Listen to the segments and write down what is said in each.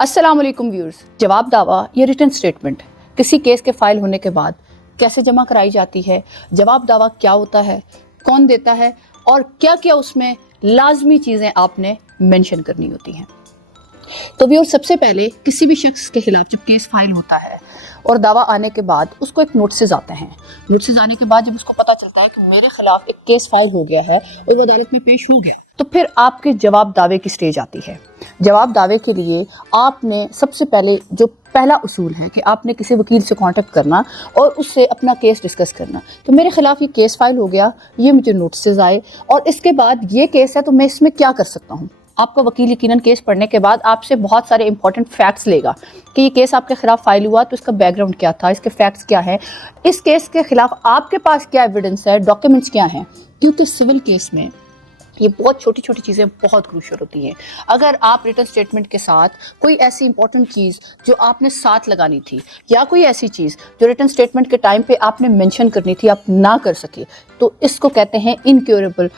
अस्सलाम वालेकुम व्यूअर्स। जवाब दावा या रिटन स्टेटमेंट किसी केस के फाइल होने के बाद कैसे जमा कराई जाती है, जवाब दावा क्या होता है, कौन देता है और क्या क्या उसमें लाजमी चीज़ें आपने मेंशन करनी होती हैं। तो व्यूअर्स, सबसे पहले किसी भी शख्स के खिलाफ जब केस फाइल होता है और दावा आने के बाद उसको एक नोटिस आते हैं। नोटिस आने के बाद जब उसको पता चलता है कि मेरे खिलाफ एक केस फाइल हो गया है और वो अदालत में पेश हो गया, तो फिर आपके जवाब दावे की स्टेज आती है। जवाब दावे के लिए आपने सबसे पहले जो पहला उसूल है कि आपने किसी वकील से कांटेक्ट करना और उससे अपना केस डिस्कस करना कि मेरे खिलाफ ये केस फाइल हो गया, ये मुझे नोटिस आए और इसके बाद ये केस है, तो मैं इसमें क्या कर सकता हूँ। आपका वकील यकीनन केस पढ़ने के बाद आपसे बहुत सारे इंपॉर्टेंट फैक्ट्स लेगा कि ये केस आपके खिलाफ फाइल हुआ तो इसका बैकग्राउंड क्या था, इसके फैक्ट्स क्या है, इस केस के खिलाफ आपके पास क्या एविडेंस है, डॉक्यूमेंट्स क्या हैं। क्योंकि सिविल केस में ये बहुत छोटी छोटी चीज़ें बहुत क्रूशियल होती हैं। अगर आप रिटन स्टेटमेंट के साथ कोई ऐसी इंपॉर्टेंट चीज़ जो आपने साथ लगानी थी या कोई ऐसी चीज़ जो रिटन स्टेटमेंट के टाइम पे आपने मेंशन करनी थी आप ना कर सके, तो इसको कहते हैं इनक्योरेबल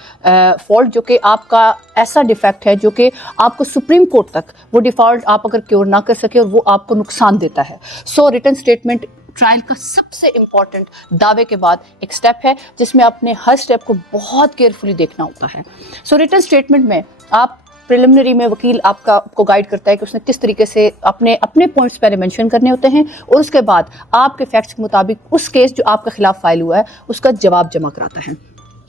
फॉल्ट, जो कि आपका ऐसा डिफेक्ट है जो कि आपको सुप्रीम कोर्ट तक वो डिफॉल्ट आप अगर क्योर ना कर सके और वो आपको नुकसान देता है। सो रिटन स्टेटमेंट ट्रायल का सबसे इम्पॉर्टेंट दावे के बाद एक स्टेप है जिसमें आपने हर स्टेप को बहुत केयरफुली देखना होता है। सो रिटन स्टेटमेंट में आप प्रिलिमिनरी में वकील आपको गाइड करता है कि उसने किस तरीके से अपने पॉइंट्स पहले मेंशन करने होते हैं और उसके बाद आपके फैक्ट्स के मुताबिक उस केस जो आपके खिलाफ फाइल हुआ है उसका जवाब जमा कराता है।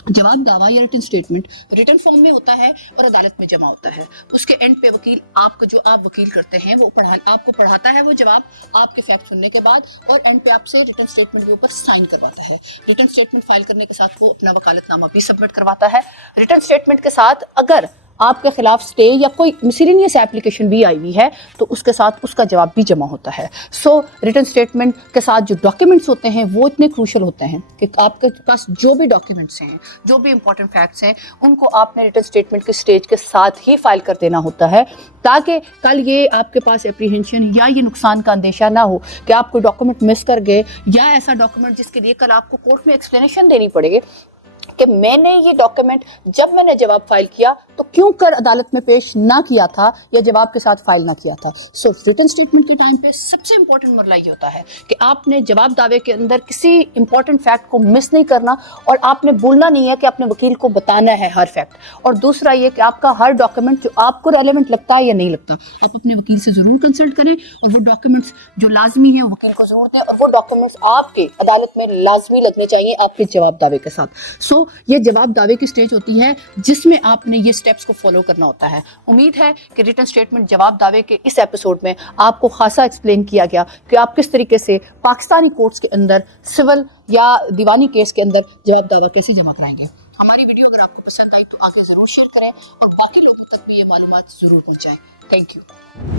जवाब दावा या रिटन स्टेटमेंट रिटन फॉर्म में होता है और अदालत में जमा होता है। उसके एंड पे वकील आपको जो आप वकील करते हैं वो आपको पढ़ाता है वो जवाब आपके फैक्ट सुनने के बाद और एंड पे आपसे रिटन स्टेटमेंट के ऊपर साइन करवाता है। रिटन स्टेटमेंट फाइल करने के साथ वो अपना वकालतनामा भी सबमिट करवाता है। रिटन स्टेटमेंट के साथ अगर आपके खिलाफ स्टे या कोई मिसलेनियस एप्लीकेशन भी आई हुई है तो उसके साथ उसका जवाब भी जमा होता है। सो रिटन स्टेटमेंट के साथ जो डॉक्यूमेंट्स होते हैं वो इतने क्रूशियल होते हैं कि आपके पास जो भी डॉक्यूमेंट्स हैं, जो भी इंपॉर्टेंट फैक्ट्स हैं, उनको आपने रिटन स्टेटमेंट के स्टेज के साथ ही फाइल कर देना होता है ताकि कल ये आपके पास एप्रीहेंशन या ये नुकसान का अंदेशा ना हो कि आप कोई डॉक्यूमेंट मिस कर गए या ऐसा डॉक्यूमेंट जिसके लिए कल आपको कोर्ट में एक्सप्लेनेशन देनी पड़ेगी कि मैंने ये डॉक्यूमेंट जब मैंने जवाब फाइल किया तो क्यों कर अदालत में पेश ना किया था या जवाब के साथ फाइल ना किया था। सो रिटन स्टेटमेंट के टाइम पे सबसे इंपॉर्टेंट मरला ये होता है कि आपने जवाब दावे के अंदर किसी इंपॉर्टेंट फैक्ट को मिस नहीं करना और आपने बोलना नहीं है कि अपने वकील को बताना है हर फैक्ट। और दूसरा ये कि आपका हर डॉक्यूमेंट जो आपको रेलेवेंट लगता है या नहीं लगता, आप अपने वकील से ज़रूर कंसल्ट करें और वो डॉक्यूमेंट्स जो लाजमी हैं वकील को ज़रूर दें और वो डॉक्यूमेंट्स आपके अदालत में लाजमी लगने चाहिए आपके जवाब दावे के साथ। सो ये जवाब दावे की स्टेज होती है जिसमें आपने ये स्टेप्स को फॉलो करना होता है। उम्मीद है कि रिटन स्टेटमेंट जवाब दावे के इस एपिसोड में आपको खासा एक्सप्लेन किया गया कि आप किस तरीके से पाकिस्तानी कोर्ट्स के अंदर सिविल या दीवानी केस के अंदर जवाब दावा कैसे जमा कराएंगे। हमारी वीडियो अगर आपको पसंद आई तो आगे ज़रूर शेयर करें और बाकी लोगों तक भी ये मालूमात ज़रूर पहुँचाएं। Thank you.